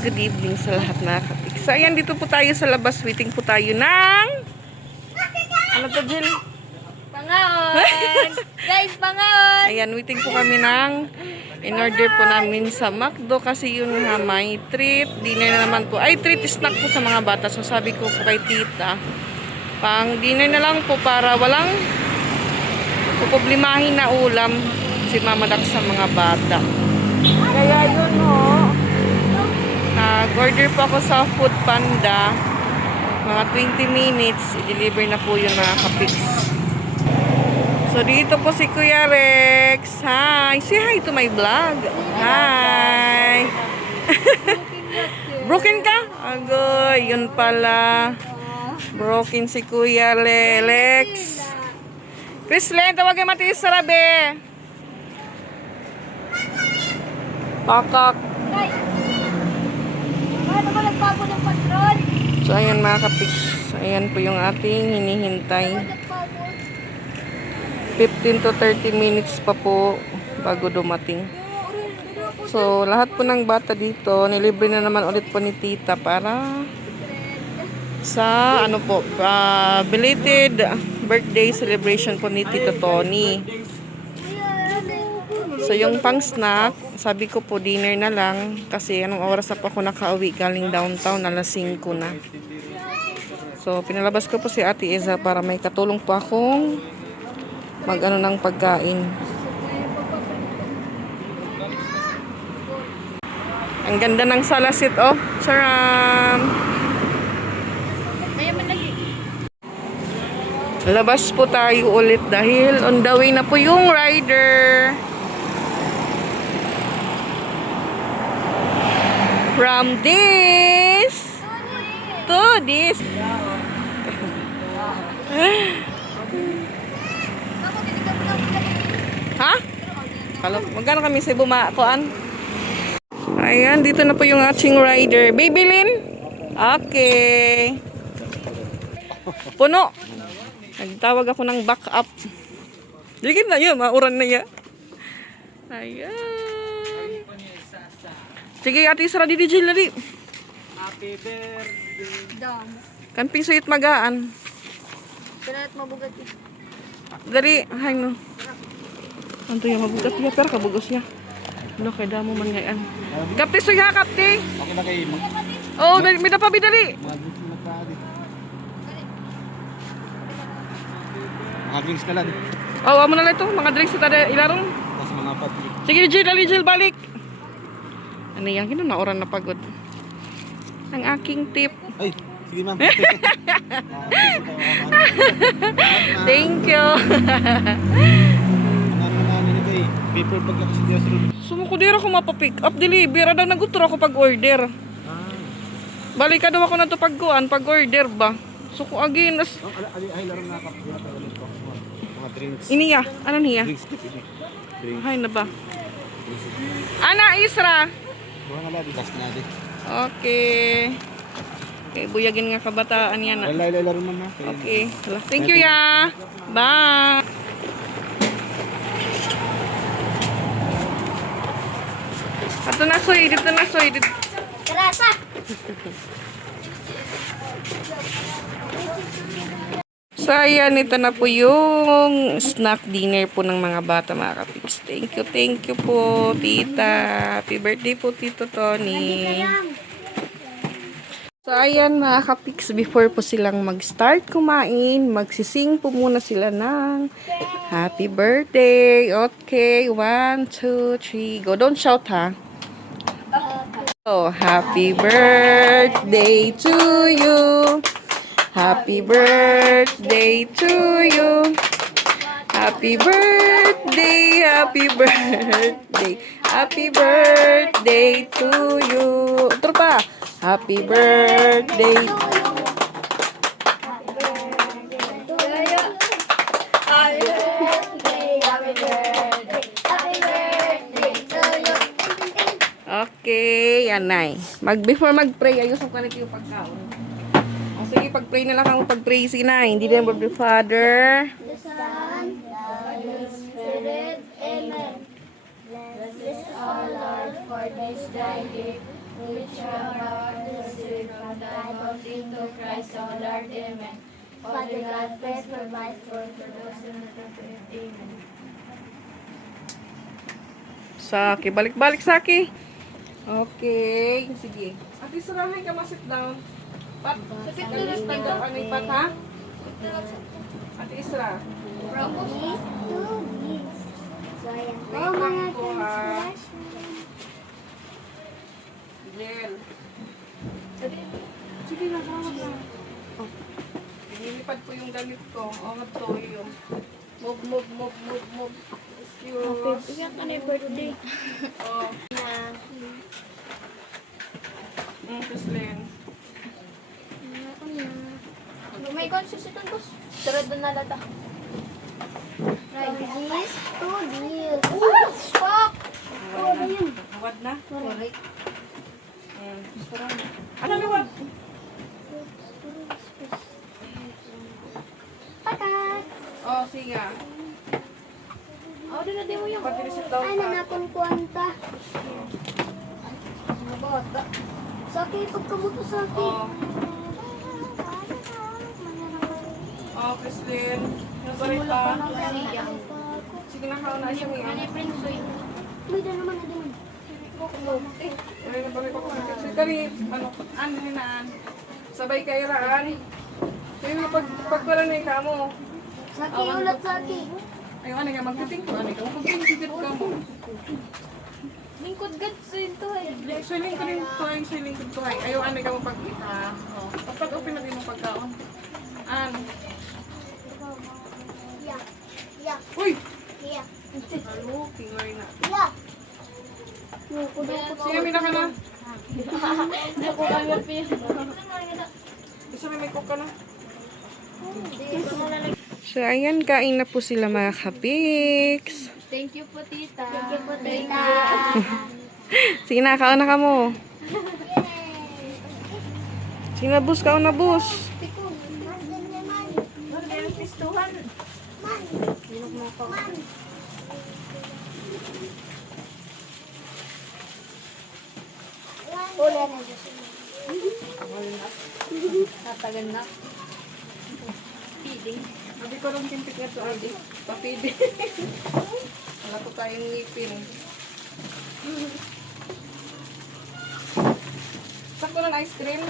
good evening sa lahat na kapik. So, ayan, dito po tayo sa labas. Waiting po tayo ng... Ano to, Jill? Pangaon! Guys, pangaon! Ayan, waiting po kami ng... In-order po namin sa McDo kasi yun nga may treat. Dinner na naman po. Ay, treat snack po sa mga bata. So, sabi ko po kay tita, pang dinner na lang po para walang puproblemahin na ulam si Mama Dak sa mga bata. Kaya yun ho. Nag-order po ako sa Food Panda. Mga 20 minutes, i-deliver na po yun mga kapits. So, dito po si Kuya Rex. Hi! Say hi to my vlog. Hi! Broken ka? Agoy, yun pala. Broken si Kuya Lex. Chrislen, tawagin matiis sa rabe. Pakak. Paano ba nagpapo ng patron? So, ayan mga kapiks. Ayan po yung ating hinihintay. 15 to 30 minutes pa po bago dumating. So, lahat po ng bata dito, nilibre na naman ulit po ni tita para sa, ano po, belated birthday celebration po ni Tito Tony. So, yung pang snack, sabi ko po dinner na lang kasi anong oras na po ako nakauwi galing downtown, alas 5 na. So, pinalabas ko po si Ate Eza para may katulong po akong mag-ano ng pagkain. Ang ganda ng salasit, oh. Charam! Labas po tayo ulit dahil on the way na po yung rider. From this to this. Ha? Magkano kami sa bumakuan? Ayan, dito na po yung ating rider. Baby Lynn? Okay. Puno. Nagtawag ako ng backup. Digit na yun, mauran na yan. Ayan. Sige, ate, sara di DJ lari. Happy birthday. Kamping suyit magaan. Pinat mabugat ito. Dari, hay no. Anto yung mabugat niya, pero kabugos niya. Ano, kaya damo man ngayon. Kapti suya, kapti. Okay na kayo. Oo, may napabi dali. Mga drinks na lang. Oo, amo na lang ito. Mga drinks na tayo ilarong. Tapos mga pati. Sige, Jill, dali, Jill, balik. Ano yan? Gino na oran na pagod. Ang aking tip. Ay, sige ma'am. Thank you. Paper bag lang kasi di asro. Sumukudira ko mapapick up, deliver. Daw naguturo ako pag-order. Balik ka daw ako na ito pag-order ba? So kung again, Ay, laro na ako. Mga drinks. iniya, ano niya? Drinks. Hay na ba? Ana, Isra. Buha na lang. Last na din. Okay. Okay, buyagin nga kabataan yan. Laro man na. Okay. Thank you, ya. Bye. Ato na, soy. Dito na, soy. Dito. Karasa! So, ayan, ito na po yung snack dinner po ng mga bata, mga kapiks. Thank you po, tita. Happy birthday po, Tito Tony. So, ayan, mga kapiks, before po silang mag-start kumain, magsising po muna sila ng happy birthday. Okay, 1, 2, 3, go. Don't shout, ha? Oh, happy birthday to you. Happy birthday to you. Happy birthday, happy birthday. Happy birthday to you. Ito pa. Happy birthday. Okay, yan ay. Before mag-pray, ayusin ko na yung pagkaon. Sige, pag-pray na lang ako pag-pray si na. Hindi na yung Father. The Son, the Holy Spirit. Amen. Bless this, our Lord, for this thy gift, which are about to receive from thy body to Christ our Lord. Amen. Father God, bless for my food for those who are not. Amen. Saki, balik-balik Saki. Okay, sige. Ate, sarahay ka ma-sit down. Pat, stand up, ano yung pat, ha? Ate Isra. From this to this. So, ayan po Wait mga lang po, ha? translation. Jel. Sige na, tawag na. Oh. Nilipad po yung damit ko. O, nga to, yung. Move. Excuse. Iyan ka na yung birthday. Oh. Na, Kislin. ako na. May conscious itong boss. Sarad doon na lata. From this to this. Oh, fuck! Oh, ano yun? Awad na? Correct. Ano liwad? Patat! Oh, sige. Oh, doon na din mo yung. Pati resit daw Ay, ka. nanakong kwanta. Ano ba? Saki, pagkamuto saki. Oh. Oh, Kislin. Nabarit pa. Sige na, kauna siya niya. May da naman na din. Ay, nabarit pa ko. Sige, kani, ano hinaan? Sabay kay Raan. Kaya nga, pagpala na yung kamo. Saki, ulat saki. Ayaw, ano nga, magkiting ko. Ano ka, magkiting ka mo. Lingkod gad sa ito ay. Swiling ko rin to, yung swiling ko to. Ayaw, ano ka mo pag-ita. Kapag open na din mo pagkaon. Ano? Yeah. Yeah. Uy! Yeah. Halo, kingoy na. Yeah. Nukudukot. Sige, mina ka na. Nakukangat pa Isa may cook ka na. yun. So, ayan, kain na po sila mga kapiks. Thank you po, tita. Thank you po, tita. Sige na, kaon na ka mo. Sige na, bus, kaon na, bus. Ulan na Tatagan na. Feeding. Sabi ko lang timpik na to, Adi. Papidi. Wala po tayong ngipin. Sakto lang ice cream.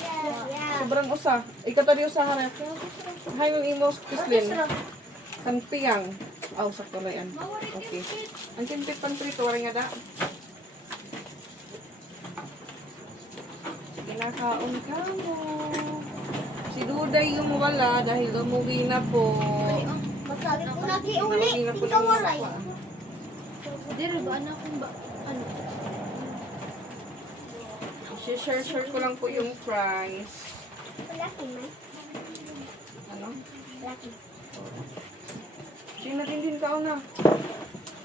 Yeah. Sobrang usa. Ikaw tadi usa harap. Hayong imo kislin. Kanpiyang. Aw, sakto na yan. Okay. Ang timpik pang prito, wala nga da. Kinakaon ka mo. Si Duday yung wala dahil umuwi na po. Masabi ko lagi Umuwi uli. na po Ikaw ng waray. sakwa. Diri ba anak kong ba? Ano? Share ko lang po yung fries. Laki man. Ano? Laki. Sino din ka na?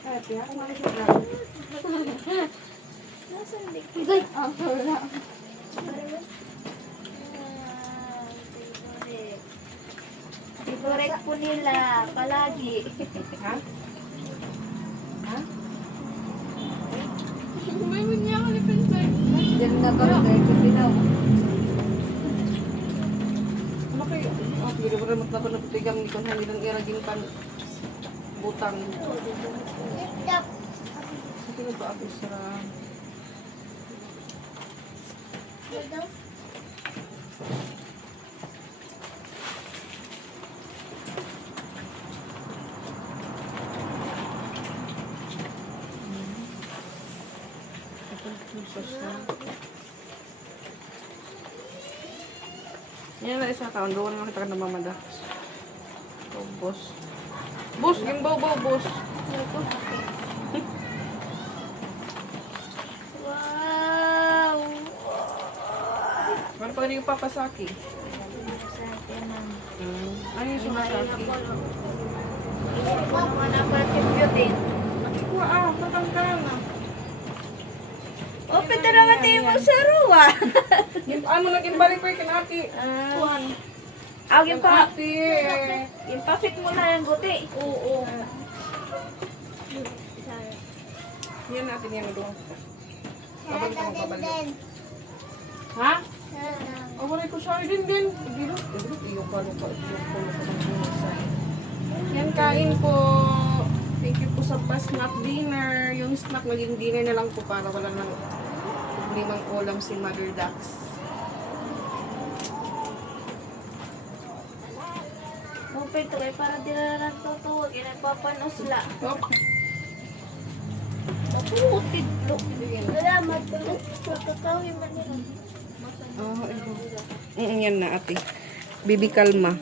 Ay, piyak na siya. Nasaan di? Igay. Wala. Favorite po nila, palagi. Ha? Ha? May niya ako ni Pinsay. Diyan na ba kayo kapinaw? Ano kayo? Oh, hindi mo rin maglaban ng tigang ni kung hindi lang iragin pan butang. Lipdap. Sige na ba ako sa... Lipdap. Yan na isa taon. Doon naman kita ka namamada. Oh, boss. Boss, gimbaw ba, boss? Wow! Ano pa rin yung papasaki? Ano yung sumasaki? Ano nga na beauty? Nakikuha matangka na. O, pito na nga tayo mo sa ruwa. Yung ano naging balik pa yung kinati. Kuhan. Aw, yung pa, Kinati. yung pa-fit mo na yung buti. Oo. Yan natin yan doon. Babalik ako, babalik. Ha? Oh, wala ko siya din. Dilo, iyo ka lupa. Yan, kain po. Thank you po sa pa-snack dinner. Yung snack naging dinner na lang po para wala nang limang ulam si Mother Dax. Mupay to kay para di na lang tutuwa. Ginagpapanos la. Okay. Maputid lo. Salamat po. Matutawin man nila. Oh, ito. Yan na, ate. Bibi kalma.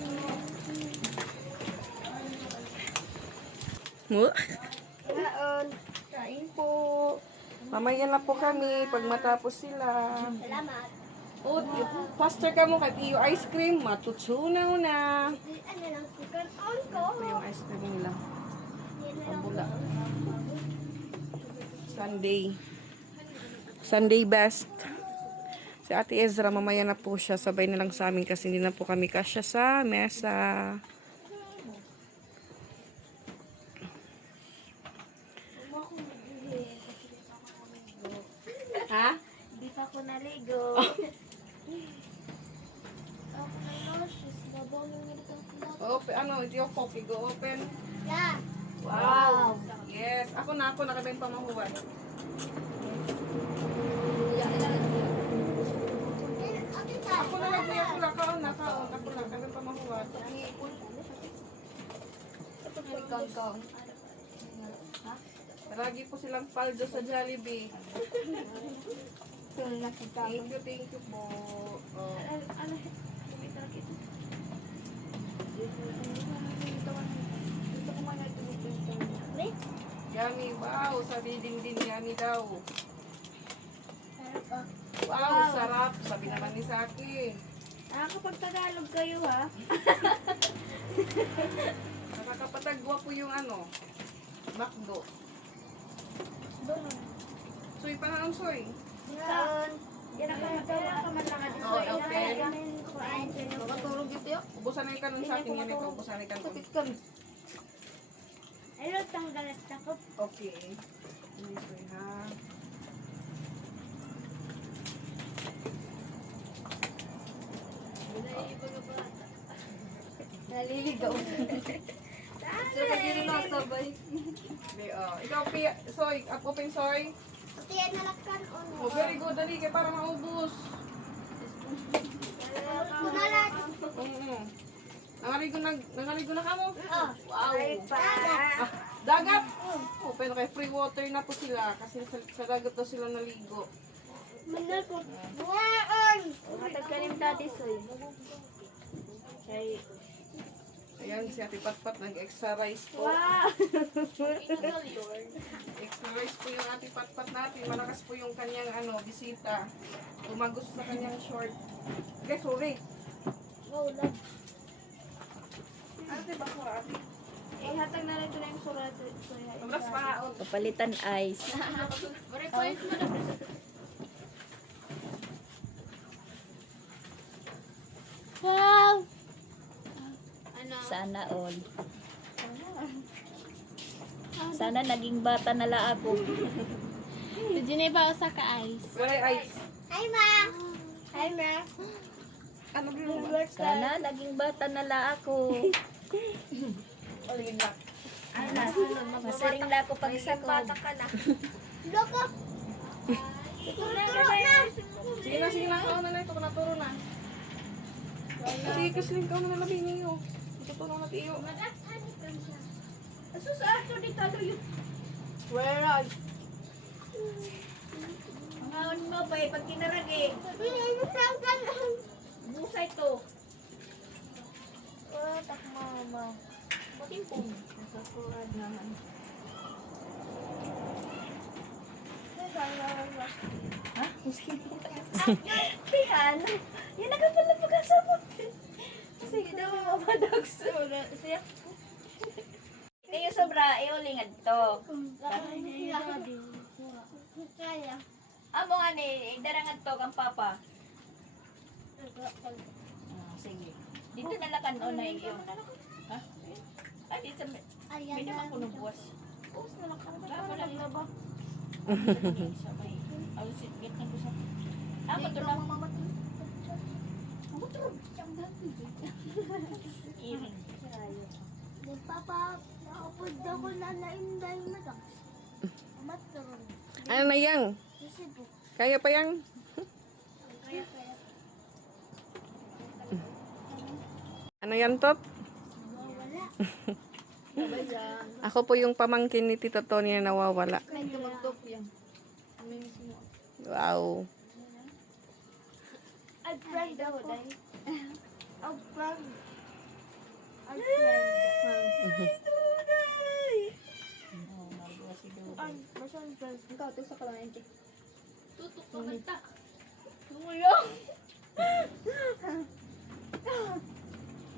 Kaon. Kain po. Mamaya na po kami pag matapos sila. Salamat. Oh, faster ka mo kay iyo ice cream. Matutunaw na. Ano lang, chicken on ko. Ito yung ice cream nila. Pambula. Sunday best. Si Ate Ezra, mamaya na po siya. Sabay na lang sa amin kasi hindi na po kami kasya sa mesa. Ha? Di pa ako naligo. Ako na nauseous. Babaw yung nilito. Open, ano, ito yung coffee. Go open. Yeah. Wow. Yes. Ako nakabay pa mahuwan. Ako na lang, kuya ko lang. Kaon na. Ako lang, kabay pa mahuwan. Kaon. Lagi po silang paldo sa Jollibee. Thank you po. Oh. Yummy, wow. Sabi din yummy daw. Wow, sarap. Sabi naman ni Saki. Nakakapag-Tagalog kayo ha? Nakakapatagwa po yung ano, McDo. Soy, panang soy. Kaon. Yan ang kamataman lang. Oo, open. Matulog ito yun. Ubusan na yung kanon sa akin yan ito. Ubusan na yung kanon. Hello, tanggalat ako. Okay. Ini soy ha. Naliligaw. So, pag-ino na sabay. Hindi, oh. Ikaw, soy. Open soy. Tiyan na lakkan on. Oh, very good. Dali, kaya para maubos. Kunalat. Nangaligo na ka mo? Oh. Wow. Ay pa. Dagat? Oh, pero kay free water na po sila kasi sa dagat daw sila naligo. Manal ko. Buwan! Matagkalim dati soy. Kay Ayan, si Ate Patpat nag-extra rice po. wow. Extra rice po yung Ate Patpat natin. Malakas po yung kanyang bisita. Tumagos sa kanyang short. Okay, sorry. Wow, love. Ate, bako ate. Hatag na lang ito na yung surat. Mabras pahaon. Papalitan ice. Wow! Ano? Sana all. Sana naging bata na la ako. Did you ba usa ka ice? Wala ice. Hi, Ma! Hi, Ma! Ano ba yung Sana naging bata na la ako. Masaring la ako pagsakod. Loko! Sige na. Ako na ito. Naturo na. Sige, kasling ka na nalabi niyo. Tuturo na tiyo. Aso sa ato di talo yun. Where Ngaon mo ba pag kinaragi? Busay to. Tak mama. Matimpong. Nakakurad naman. Ha? Pihan? Yan nakapala pagkasabot. Sige daw mamadogs. Siya. Kayo sobra iulingad to. Kaya. Amo nga ni, darangan to kang papa. Sige. Dito nalakan o na iyo. Ha? Ay, dito sa... Ayan Pwede na. man ko buwas. Puus na lang. Wala mo lang. Laba. Sa may... Ang sigit ng gusto. Ito lang mamamatay. Mamatulog. Siyang dati. Iring. Di papa, maupod ako na nainday mo daw. Matron. Ano na yang? Isibo. Kaya pa yang? Kaya. Ano yan, Tot? Wala. Ako po yung pamangkin ni Tito Tony na nawawala. May tumagtok yan. May mismo. Wow. Alfred ako. Alfred. Alfred. Oo, magawa si Dudu. Basta Alfred. Ikaw, tusa ka lang, Ente. Tutok ka mata. Tumulong!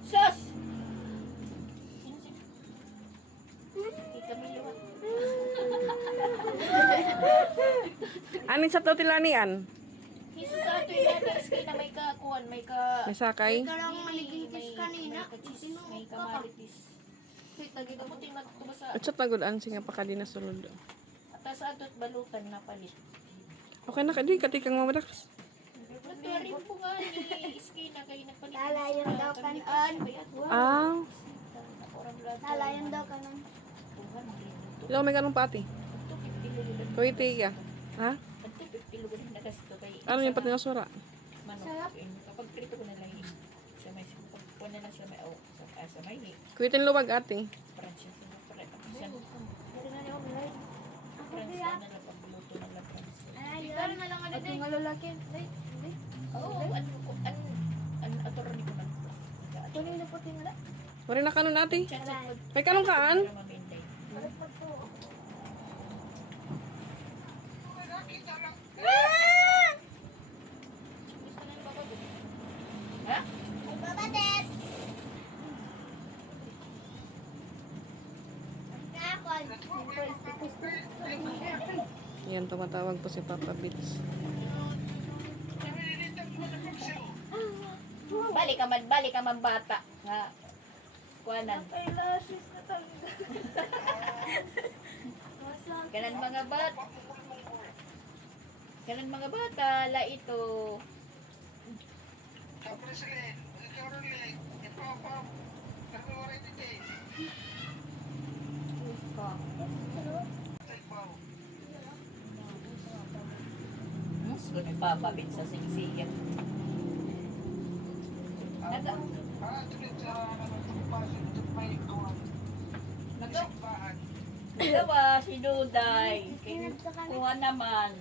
Sus! Ika miliwan. Anin sa to tilanian? Hiso sa ato yung yata iskay na may kakuan, may ka... May sakay? Karang maligintis kanina. May ka-cheese, may kamaritis. Kita gito mo tingnan ko ba sa... At sa tagudan, singa pa ka di nasulod. At sa atot balutan na palit. Okay na ka di, katikang mamadakas. Nagkarin po nga ni iskay na kayo nagpalit. Lalayan daw kanon. Ah, Lalayan daw kanon. ikaw may ganun pati. Kuwiti ka. Ha? Ano yung pati ng sura? Sarap. Kapag prito ko na lang yung sa may pagkuha na lang sa may sa may Kuwitin luwag ate. Fransya sa Fransya na lang pagluto na lang Fransya. Ikaw na lang ano din. Ang lalaki. Oo, ano attorney ko na. Tuloy na po tingala. Wari na kanon ate. Chat-chat ko. May kanong kaan? Para mabenday. Gusto na yung babago. Ha? Babadet! Kakon! Yan, tumatawag po si Papa Bits. Balik ka man bata. Nga. Kuanan. Kanan mga bata. Kanan mga bata, la ito. Mas ko nagpapabit sa singsigan. Nada. Nagawa si Duday. Kuha naman.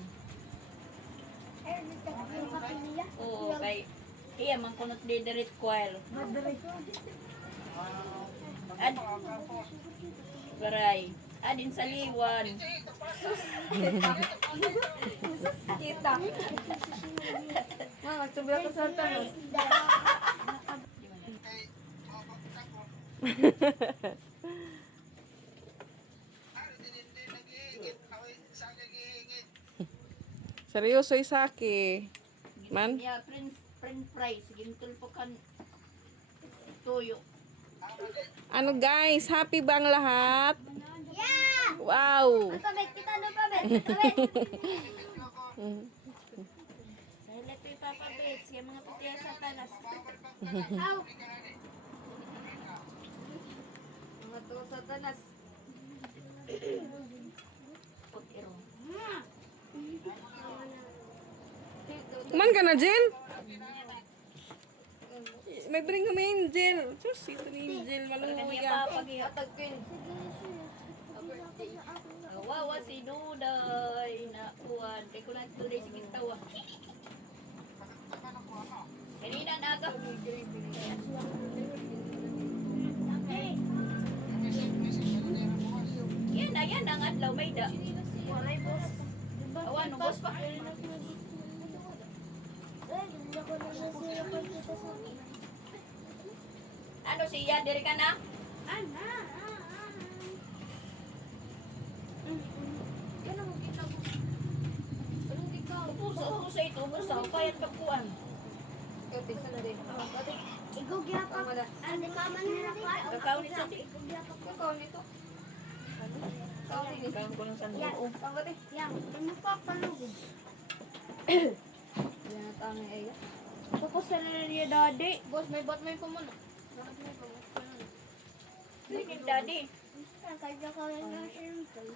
Oo, kay iya man kunot di dirit choir. Ad Baray. Adin sa liwan. Kita. Mama, coba ka sa tanong. Seryoso Isaki. Man? Ya, print price. Gintul po kan tuyo. Ano guys, happy bang lahat? Yeah! Wow! Pabet, kita na pabet. Pabet. Sa electric papabits, yung mga putiya sa tanas. Aw! Mga to sa tanas. Pag-iro. Kuman ka na, Jen? Nag-bring kami Angel. Diyos, ito ni Angel. Maluya. Pag-ihatagpin. Wawa si Duday na kuwan. Kaya ko na Duday sige tawa. Kanina na aga. Yan ang adlaw may da. Awan, boss pa. Ano siya? Diri ka na? Pusa ito. Pusa. Kaya kapuan. Ikaw gyapa. Ano mama nila pa? Kakao ni Sati. Ikaw nito. Kakao ko ng sanduo. Yang, ano pa palugod? Yan ang tanging ay. Tapos sa niya daddy. Boss, may batmay pa muna. Batmay pa. Linig daddy. Kaya ka na simple.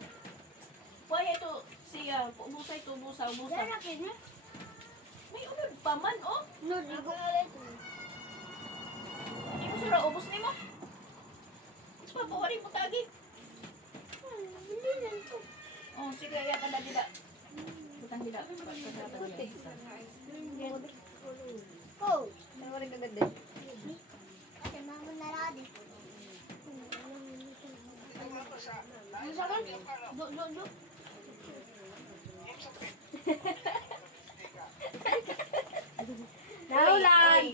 Why ito siya? Ubusay to, ubusa. May ulod pa man, oh. No, di ko ulit. Hindi mo sura, ubus ni mo. Mas papawarin mo tagi. Hindi lang to. Oh, sige, ayan ka na dila. Butang dila. Oh, nawarin ka ganda. Kasi mama na radi. Ano sa kan? Do. Naulan!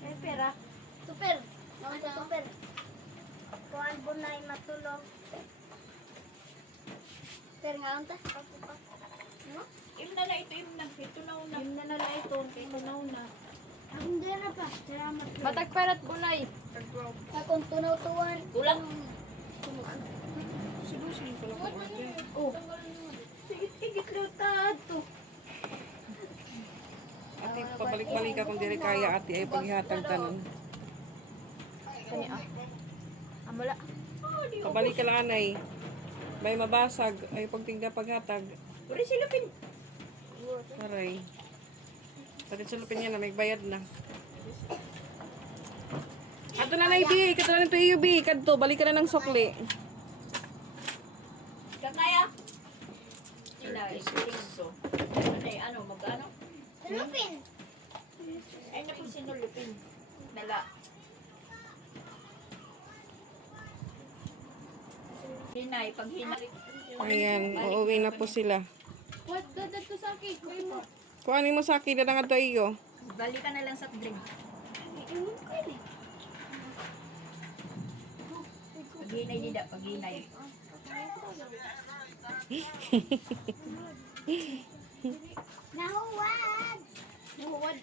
Eh, pera. Super. Mga super. Kuan po na matulog. Pero nga ang ta. No? Im na ito, im na. Ito na una. Yung na ito. Ito na una. Hindi na pa. Salamat. Matagparat po na Akong tunaw-tuwan. Kulang. Sinusin ko lang po. Oh. Higit lang tato. Ate, pabalik-balik ka kung diri kaya ate ay paghihatag tanan. Kani ah. Amala. Pabalik ka lang anay. May mabasag ay pagtingda paghatag. Uri silupin. Aray. Pati sulupin niya na may bayad na. Ato na na ibi, ikato na nito iubi, kadto balik ka na ng sukli. Kakaya? Inay, so. Ano, magkano? Tulupin. Ay, na po sinulupin. Dala. Hinay, pag hinay. Ayan, uuwi na po sila. What dadat ko sa akin? Kuya mo. Kuhanin mo sa akin na nga iyo. Balikan na lang sa drink. Pag hinay nila, pag hinay. Nahuwad. Nahuwad.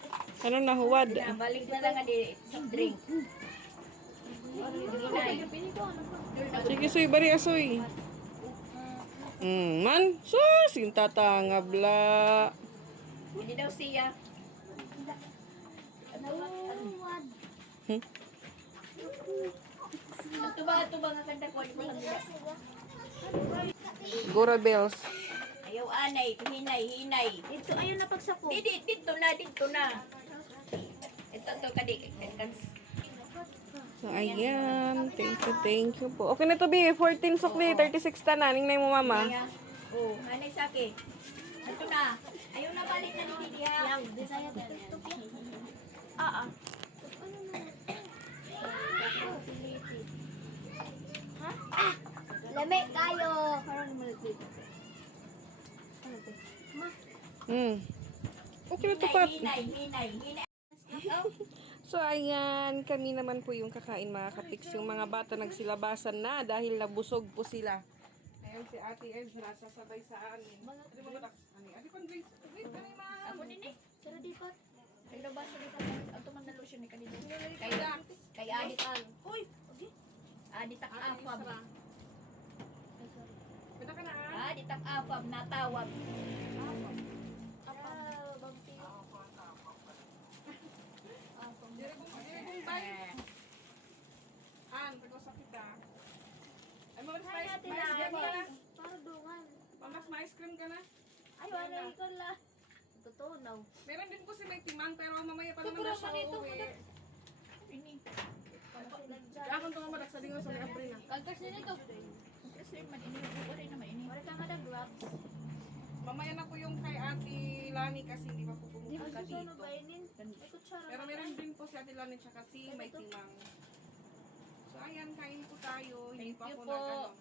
Ano nahuwad? Balik na lang di sa drink. Hinay. Sige, soy, bari asoy. Man, sus, yung tatangabla. Hindi daw siya. Nahuwad. Tuba nga kanta ko. Di mo lang nila. Gora bells. Ayaw anay, hinay. Ito ayaw na pagsako. Dito na. Ito kadi. So, ayan. Thank you po. Okay na to, B. 14 sukli, 36 tanan. Ningnay mo, mama. Oh, hanay sa akin. Ito na. Ayaw na balik na ni Didi ha. Bisaya tutup yan. Ha? Lami kayo. Okay na to, Pat. Hinay. So, ayan. Kami naman po yung kakain, mga kapiks. Yung mga bata nagsilabasan na dahil nabusog po sila. Ayan si Ate Ezra, sasabay sa amin. Ate mo ba Ate Congrace, wait, ano yung mga... Ako nini. Pero di pa. Pero ba sa dito? Ang tuman na lotion ni kanina. Kay Adit. Hoy. Adit ang afab. Pwede ka na, ah? Adit ang afab natawag. Dire kong balik. An, pag-usap kita. Ay, mga mais cream ka na? Para dungan. Pamas mais cream ka na? Ay, wala ikaw la. Totoo na. Meron din po si may timang, pero mamaya pa naman na siya uuwi. Ini. Akong tumamalak sa lingaw sa may April na. Kalkas din ito. Kasi man ini ko rin naman ini. Wala ka nga na gloves. Mamaya na po yung kay Ate Lani kasi hindi pa po pumunta Susunod dito. ba yun? May kutsara. Pero meron din po si Ate Lani tsaka si may timang. So ayan, kain po tayo. Hindi Thank pa you po po. nag-ano.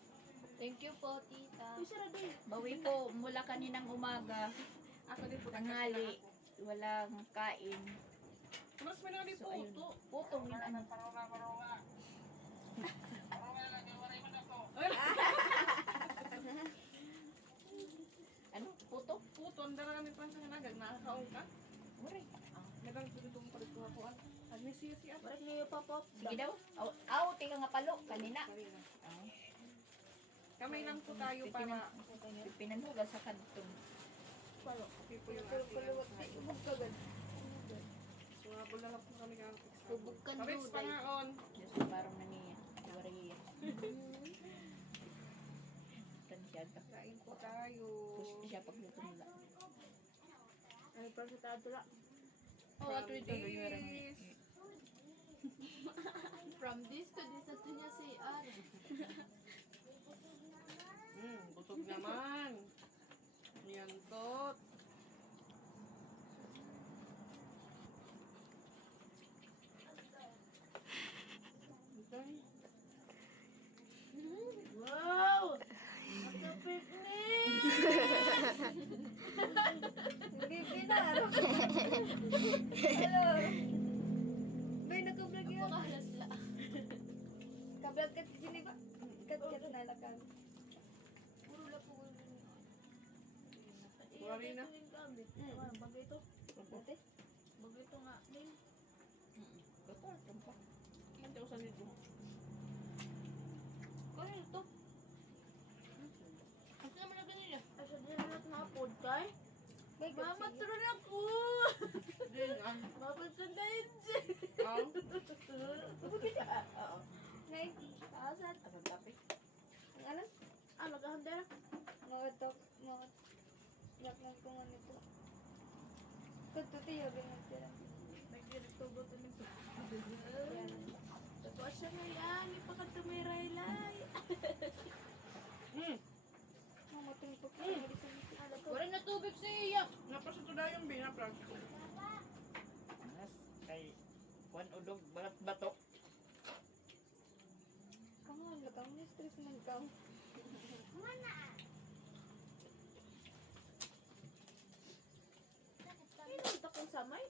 Thank you po, tita. Uy, sara din. Bawi po mula kaninang umaga. Ako din po Tanghali. Walang kain. Mas may nani So ayun. po. Puto min ano. Ano? Puto? Puto, ang dara namin pa sa kanagag. Nakakaong ka. Uri. Meron po ditong palit ko ako. Siya. Balik niyo pa po. Sige daw. Aw, tika nga palo kanina. Kamay lang po tayo para Pinanhuga sa kantong. po yung Pero ating kalawat di ubog ka gad. Sumabol na lang po kami kakapix. Ubog ka Kapix duday. pangaon. Diyos parang naniya. Iwari. Kan siya ka. Kain po tayo. Push siya pagluto nila. Ay para sa tadula. Oh, ato ito. Iwari mo this. From this to this ato niya si Ar. Busog naman. Yan tot. Wow! Nakapiknik! Bibi na. Hello. Bay naka-vlog yun. Makahalasla. Ka-vlog ka sini ba? Kat na lakan. Puro la po Wari na. Bagay ito. Ate. Bagay ito nga. Gato, tumpa. Hindi ko sa nito. Kaya ito. Kasi naman na ganyan. Asa din na natin na-upload kay? Bay Mama, turon ako! Din, Mapatundahin siya. ang Oo. 90,000. Ang tapi. Ang alam? Ah, magkahandera. Mga top, mga yak ng kung ano ito. Katuti yung nagtira. Nag-direktobo ito nito. Yan. Tapos siya na yan. Ipakatumiray-lay. Mga tumipok ko yung isa nito. Wala na tubig sa iya. napasito na yung binaplag. Mas, kay Juan Udog, balat bato. Kamu ang lakang ni stress man ka. Ay, nakita kong samay.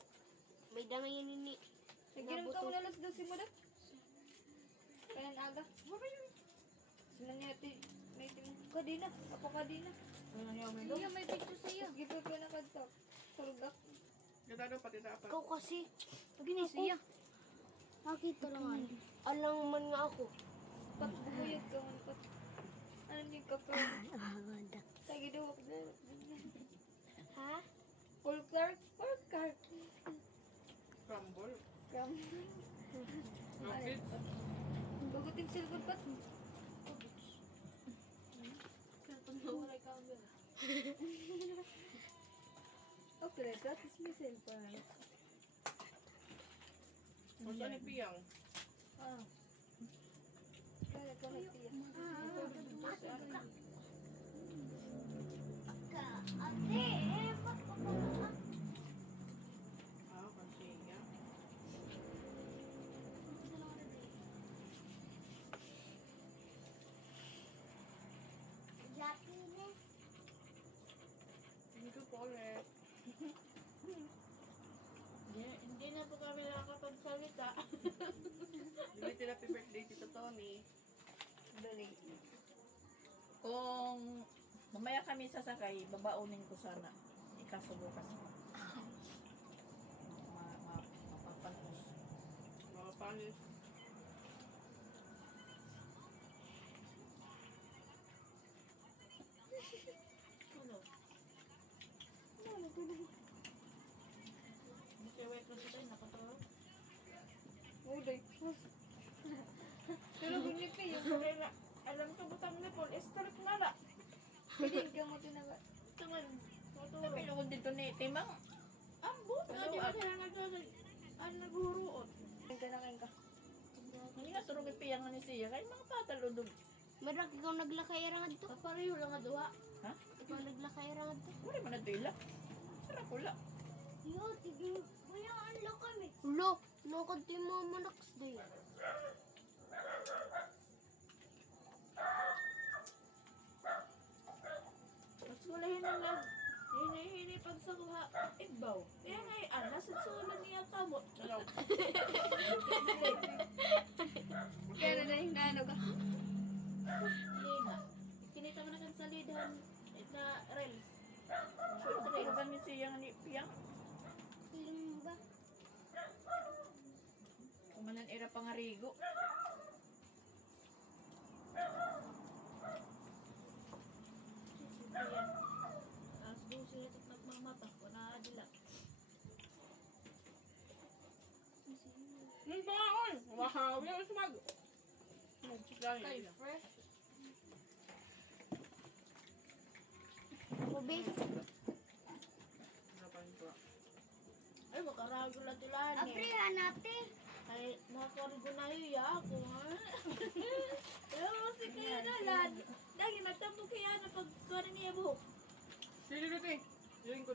May damay yun ni. Naginom ka muna alas 12 mo na. Kaya ang aga. Sila niya ati. May tim. Kadina. Ako kadina. Ano niya may Iya, may picture sa iyo. Gipag ka na kadtok. Sarugak. Ganda daw pati dapat. Ikaw kasi, pag siya. Nakita lang alang man nga ako. Pat bubuyog ka man pat. Ano ni ka pa? Ganda. Tagi duwak na. Ha? Full card. Full card. Crumble. Kam. Rocket. Bagutin silbot pat. Okay, that is my cellphone. Kung saan ni Piyang? Ah. Kaya ko na tiya. Kasi yan. Thank you po ulit. Hindi na po kami nakakapagsalita. Belated happy birthday, Tito Tony. Dali. Kung mamaya kami sasakay, babaunin ko sana. Ikaso bukas mo. Mapapanos. Mga panis. Ano? Ano ko na? Kaya wait lang tayo, nakatulog. Uday. Pero gunipi yun. Kaya alam ko butang ni Paul, start na na. Pwede ka mo tinawa. Taman, sabi lugod dito ni Timang. Ang buto, di ba kaya naghuruot. Kain ka na kain ka. Hindi nga surong ipiyang ni siya, kaya mga pataludog. Merak ikaw naglakay rangad to. Papareho lang nga duha. Ha? Ikaw naglakay rangad to. Wala man na dila. Sarap wala. Yo, tigil. Wala ang kami. Ulo, nakad tayo mga manaks day. Mas gulahin na lang. Hini-hini pag sa kuha. Ibaw. Kaya nga nasa sulan niya kamot. Hello. Kaya na na hinano ka. Hindi nga. Kinita mo na kan salidan na rails. Siyempre, kami siya nga ni Piyang. Feeling mo ba? Kumanan era pangarigo. Ayan. Alas 12 sila nagmamata. kabila. Baon! Wow! Yung smag! Kay fresh. Ako, base. Ay, makarago lang tulan eh. Aprihan natin. Ay, nakakarigo na iya ako, ha? Pero si kaya nalan. Dagi, nagtampo kaya na pag kari niya buhok. Sili dito eh. Yung ko.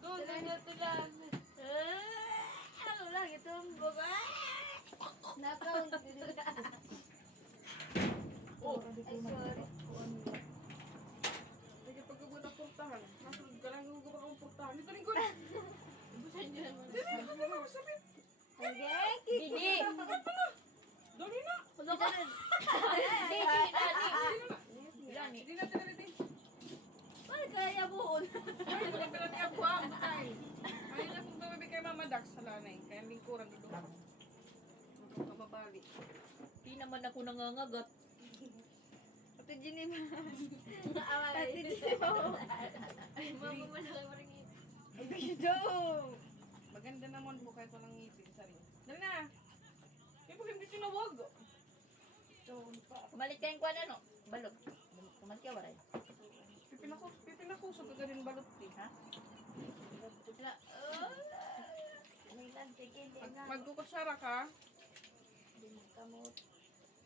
Tulan. Ano lang, itong buhok. Nakaw. Oh! Ay, sorry. Sige, pagkabot ang portahan. Nasunod ka lang yung gabak ang portahan. Dito rin ko. Busan niyo naman. Dito rin ko naman. Sabit. Gigi! Dali na. Ano ka rin? Gigi, Hindi natin na rin. paano kaya buhon? Ay, wala pala niya buwang. Butay. Ay, na kung gawin kay Mama Dax sa lanay. Kaya lingkuran doon. Kababali. Di naman ako nangangagat. Ate Ginny ma. Ate Ay, mama mo lang yung ringin. Dito. Maganda naman po kahit walang ngipin. Sorry. Dali na. Kaya pag hindi tinawag. Balik kayong kuwan ano? Balog. Kumalik ka waray. Pipin ako sa kagaling balot eh. Ha? Wala. May lantik, hindi na. Magkukusyara ka. Kamot.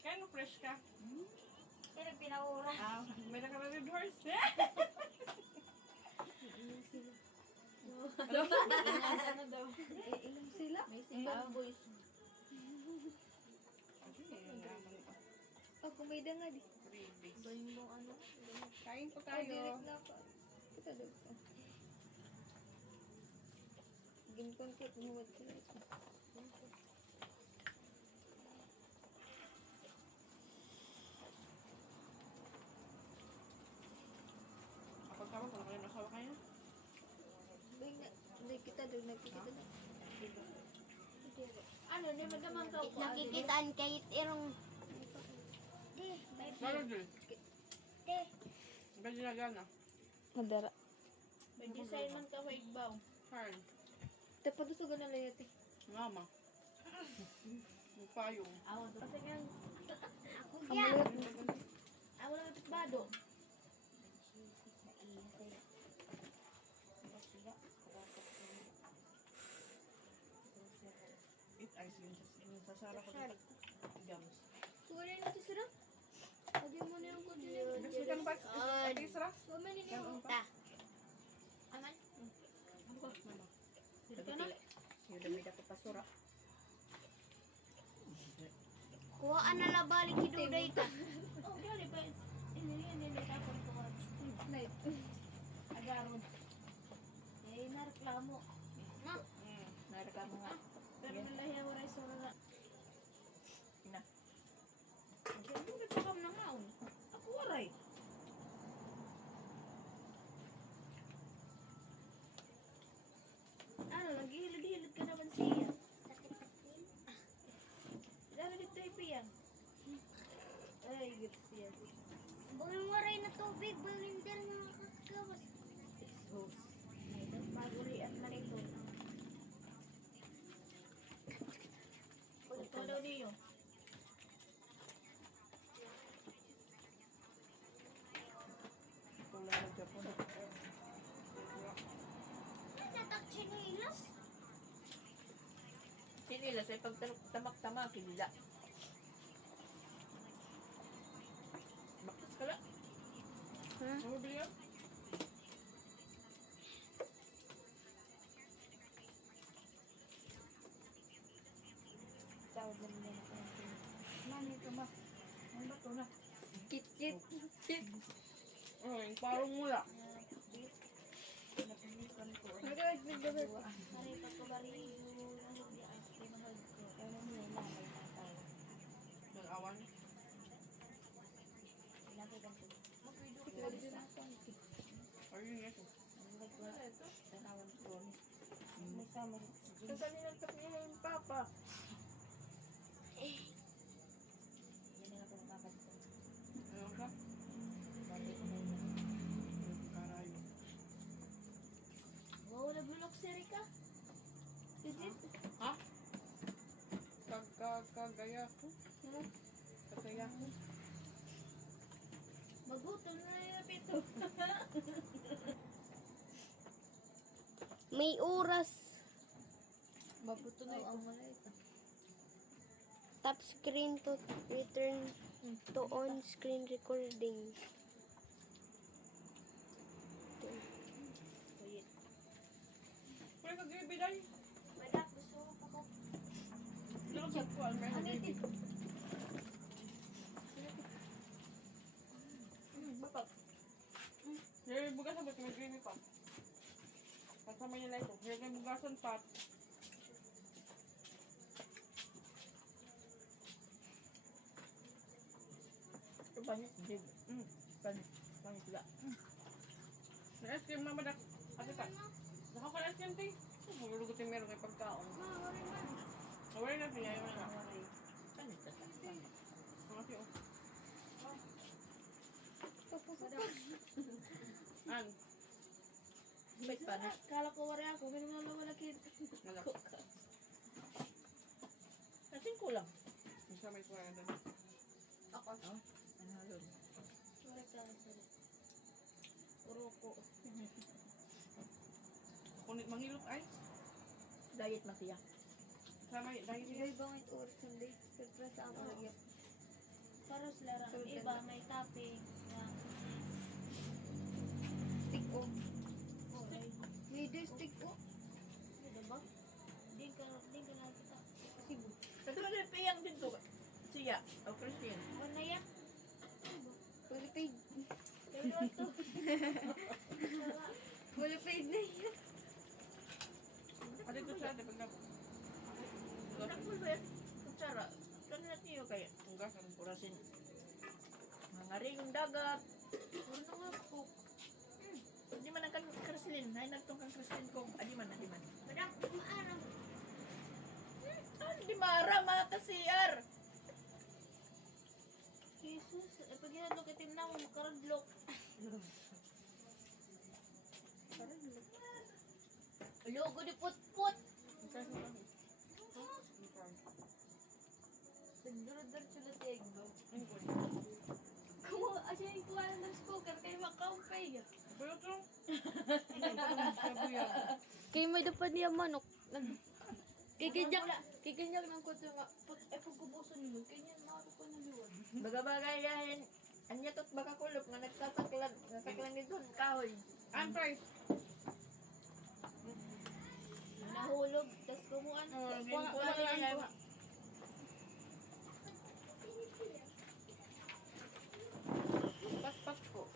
Kaya no fresh ka. Kaya pinahura. Ah, may nakara red horse. Ano daw? Ilang sila? May single voice. Oh, kumida nga di. Bayin mo ano? Kain po Ay, direct tayo. na ako. Ito, dito. Ginkon ko, tumuwad ko na ito. Kapag tama, kung ano nasawa kayo. Hindi kita doon, nagkikita na. Ano, hindi magdamang ka po. Nakikitaan kahit irong... Di, Lalo din. di. Ganyan na gana. Madara. May design man ka maigbaw. Hard. Tapos gusto ko na layat eh. Mama. Yung payong. Awan to. Kasi nga, Kamulit. awan lang ito bado. It ice yung sasara ko dito. Jams. Suwala na ito sila. Lagyan mo na yung konti na yun. Next weekend ba? Isra? Suwala na yung ta. Aman? Dito ka na. Yung damit ako pasura. Kuha na la balik iduday ka. Oh, gali pa. Hindi ako ito ka. Night. Agaron. Eh, nareklamo. Ma. Nareklamo nga. Pero nalahiya waray sura na. Ina. Diyan mo nagpapam na nga. Ako waray. Ano, naghihilid-hilid ka naman siya. Dami nagtaypi yan. Ay, good siya. Bawin waray na tubig. Bawin din na makakawas. Jesus. Ay, magurian na nito. Ito daw niyo. Ito lang ang Japon. Natak chinilas. Sinila sa pagtamak-tamak, kinila. Bakit ka lang? Ano ba yan? Tawag mo na ako. Mami, ito ma. Ano ba ito na? Kit-kit. Oh, yung parang mula. Napilitan ko. Nagawag na gawag. Mari, pagkabariyo. Hindi ay pinahal ko. Pero hindi na may natay. Nag-awan. Ilagay ka ito. Ayun yes. Wala ito. Tanawan ko. May sama. Kasi nilaltap niya yung papa. Yan na lang po nakakalitan. Ano ka? Balik ko na yun. Karayo. si Rika? Legit? Ha? Kagaya ko. Kagaya ko. Magutom na yung pito. May oras. Mabuto na ito. Ito. Tap screen to return to on-screen recording. Wait. Pwede kag-gabi dahil. Wala, gusto ko pa ko. Nakasap ko ang meron gabi. Bapak. Here, bugasan ba't may gravy pa? Kasama niya na ito. Here, may bugasan pa. Ito banyak jig. Banyak juga. May ice cream naman dak. Ate ka. Naka ko ice cream ting. Magulugot yung meron kay pagkaon. Away na siya. Ayaw na na. Banyak juga. Mga siyo. An. Baik panas. Kalau keluar aku, minum lama lagi. Malak. Kasing kulang. Isa may kuwaya doon. Ako. Oh, ano halun? Mereka sila. Uroko. Kunit mangilot ice. Diet matiyak. Sama dahil Hindi bangit oras hindi. Pero sa ako lagi. Para selera iba may topping na Stick o. okay. May stick o. Diba ba? Din ka lang kita. Sibo. Pero ano piyang dito? Siya, o Christian. Ano yan? Fully paid. Pero ito. Fully paid na yan. Ate ko siya, di pag napo. Nakul ba yan? Kutsara. Kano natin yun kaya? Ang gasan. Orasin. Mga ring dagat. Ano nga po? Di man ang krasilin. Ay, nagtong kang krasilin ko. Adi man. Madak, maarang. Di mara, mga kasiyar. Jesus, pag ginadlok itim na ako, makaradlok. Logo di put-put. Ang gasan kami. Nagdurudar sila tegno. Ano ko? Kumo, asya yung kuha ng speaker kay makampay. Bayot lang. Siya buya. Kay may dapat niya manok. Kikinyak ng kuto nga. Pagkubusan nyo, kanya maro ko na liwan. Bagabagay yahin. Anya tot baka kulop nga nagkasaklan nito kahoy. Ang price. Nahulog, tas kumuan. Kuha. Pat ko.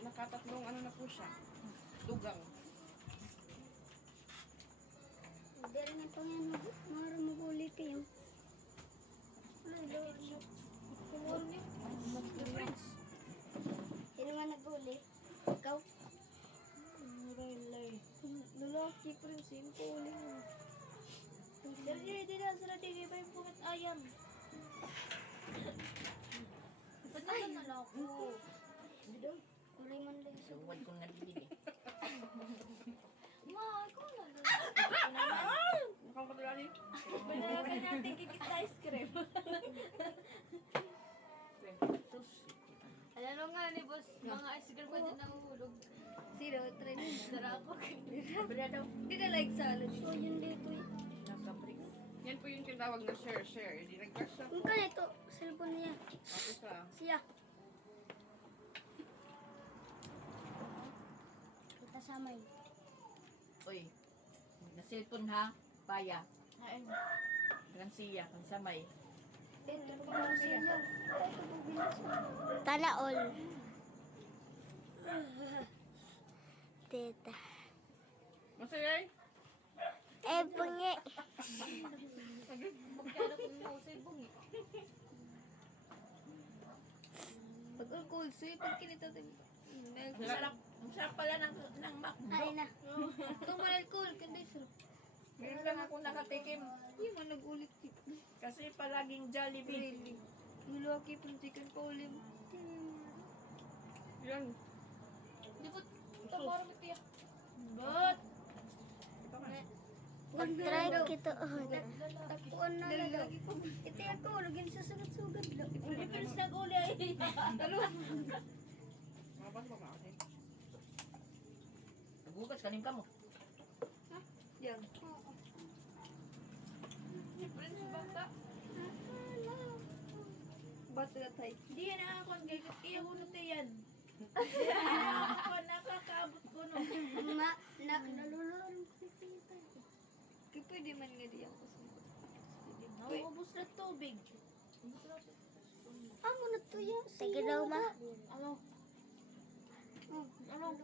Nakatatlong ano na po siya. Dugang. Hindi rin ito yan. Mara magulit kayo. Kumuro niyo. Sino nga nagulit? Ikaw? Lalaki pa rin simple mo. Sir, di na sila tigay pa yung pungit ayam. Ba't naman na lang ako? Kulay man lang sa Suwad kong nalilig eh. Ma, ikaw na lang. Nakakatulali. Pinalakan natin kikit ice cream. Sus. Alam nga ni boss, mga ice cream ko dyan nahuhulog. Sino, training. Tara ako. Bila daw. Hindi na like salad. So, yun dito eh. Nasa brick. Yan po yung tinawag na share. Hindi nag-crush siya. Yung kanito, cellphone niya. Tapos sa Siya. Kita samay. Uy. Na cellphone ha. Paya. Ayun. Dengan siya. Ang samay. Ito pa lang siya. Tala all. Teta. Masayay. Eh, bungi. Magkano kung mahusay bungi. Pag alcohol, suy, pag kinita din. Ang sarap pala ng McDo. Ay na. Ito man alcohol, kanday sarap. Meron lang ako nakatikim. Hindi man nag-ulit. Kasi palaging Jollibee. Really. Lulaki pang chicken pa ulim. Yan. Di ba? Ito para matiyak. But, Mag-try kita. Tapuan na lang. Ito ako, lagyan sa sugat-sugat lang. Pipilis na uli ay. Mga ba kasi? Nagugas, kanin ka mo. Yan. Prince bata. Ba't na tayo? Di yan ako ang gagawin. Iya ko na yan. Ako nakakaabot ko no. Nalulunod ko tita. Kaya pwede man nga diyan ko sa Nauubos na tubig. Amo na to yan. Sige daw ma. Ano? Ano?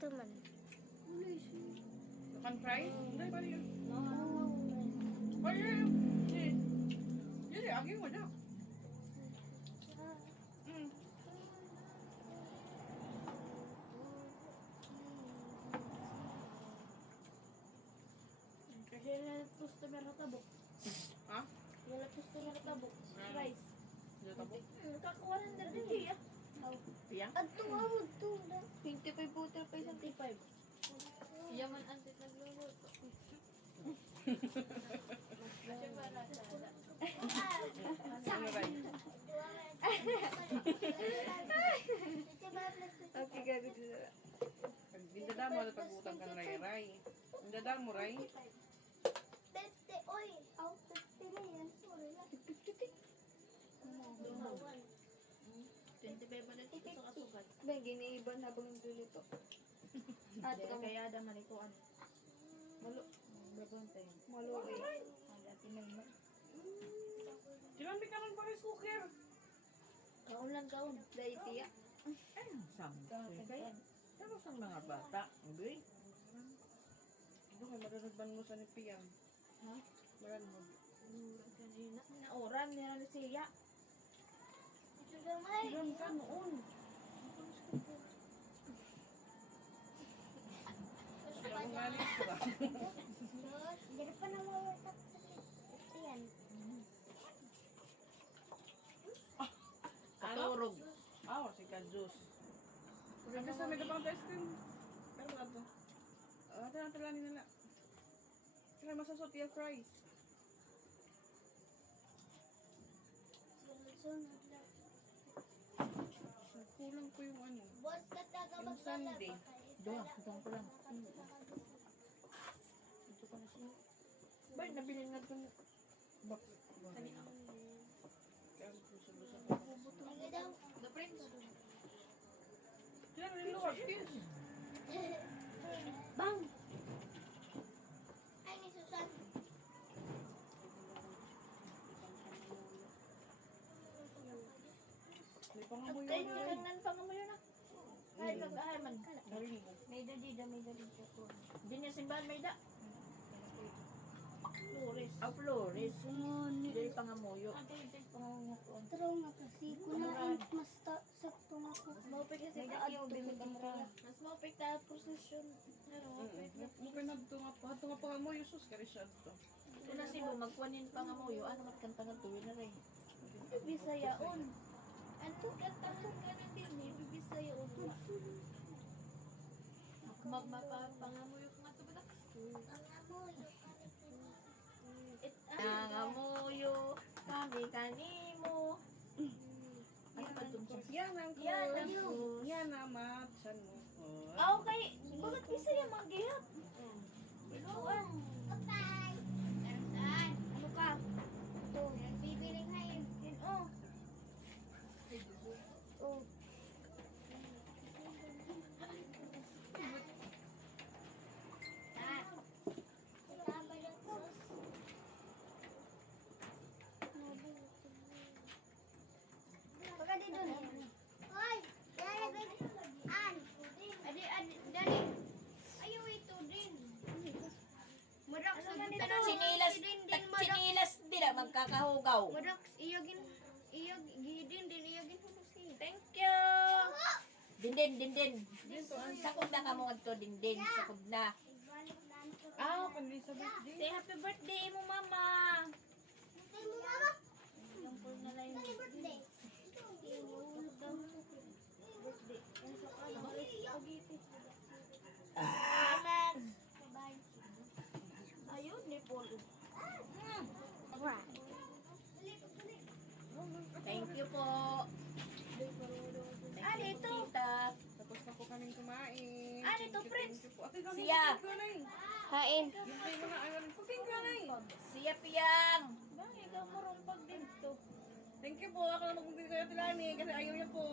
Ito man. Kan price? Hindi, pwede yun. No. Pwede yun. Hindi, aging mo na. Kasi nalatos na meron tabok. Ha? Nalatos na meron tabok. Rice. Hindi tabo. Nakakuha ng dali ah. Piyang? At tumawag to. 25 butil pa isang 25. Yaman antit nagluluto. Kasi para sa Ano ba? Okay, gagawin nila. Pindada mo na pag-utang ka na ray. Pindada mo ray. Tete, oy. Out of na yan. Sorry na. 25 pa na ito sa kasugat. Ben, giniiban habang niluluto. Kaya da malikuan. Malo. Bagong tayo. Malo eh. Dati may ma. Diyan may kanon pa rice cooker. Kaon lang kaon. Dahil tiya. Kaya. Tapos ang mga bata, hindi. Ano kay madunod mo sa ni Piyang? Ha? Maran mo. Kanina. Naoran niya na siya. Ito gamay. Diyan ka noon. Kaya mo nga rin ba? Diyos, hindi pa nawawatak sa ito yan. Katurog. Ah, si Kajus. Kasi sa may gabang ice cream. Pero ba ito? Tinatalanin nila. Kaya masasot yung fries. Sunod lang. Kulang po yung ano. Boss, kataga Yung Sunday. Doon, hanggang ko lang. Ito pa na siya. Bert, nabili nga ito. Bak. Kanina. Kaya susunod sa Sige daw. The Prince. Diyan, rin luwas. Kiss. Bang! Ay, ni Susan. May pangamoy Tayo yun. nyo lang pa nga mo yun ah. Ay, mag-ahay man. Narinig mo. May dadi siya po. Hindi niya simbahan may da. Flores. Ah, Flores. Dili pa nga muyo. Taro nga kasi ko na ang mas sakto nga po. Maupik kasi kaadto ka. Mas maupik ta prosesyon. Pero maupik na. Mukha na ito nga pa. Ito nga pangamoy. Sus, karisyad to. Kung na sino, magkuhanin pa nga mo yun. Ano matkanta nga tuwin na rin. Bibisayaon. Ano kantahan ka ng din bibisayaon. Magmapapangamuyo ko nga ito ba? Nangamuyo kami kanimo. Ano ba itong song? Yan ang Yan ang kus. Yan ang matsan mo. Oh. Ah, okay. Bakit bisaya manggihap? Biluan. Bye! Saan? Ano ka? Ito, nagbibiling ngayon. Yun oh. Oh. Baka di doon. Hoy! Yara, baby. An! Dali. Ayaw ito din. Madak sa Sinilas, sinilas dila magkakahugaw. Madak, iyagin gidin din iyagin humusin. Thank you. Dindin. Sakod na ka mo adto dindin, sakod na. Ah, pandi sa birthday. Say happy birthday mo mama. Tay mo mama. Yung full na lang. Tay birthday. Ayun. Ate, dami Siya. ko na eh. Hain. Yung tayo mo na, ayaw rin. Puting ka na eh. Siya piyang. Bakit ikaw marunong pag dito? Thank you po. Ako na magpuntin kayo tilani kasi ayaw niya po.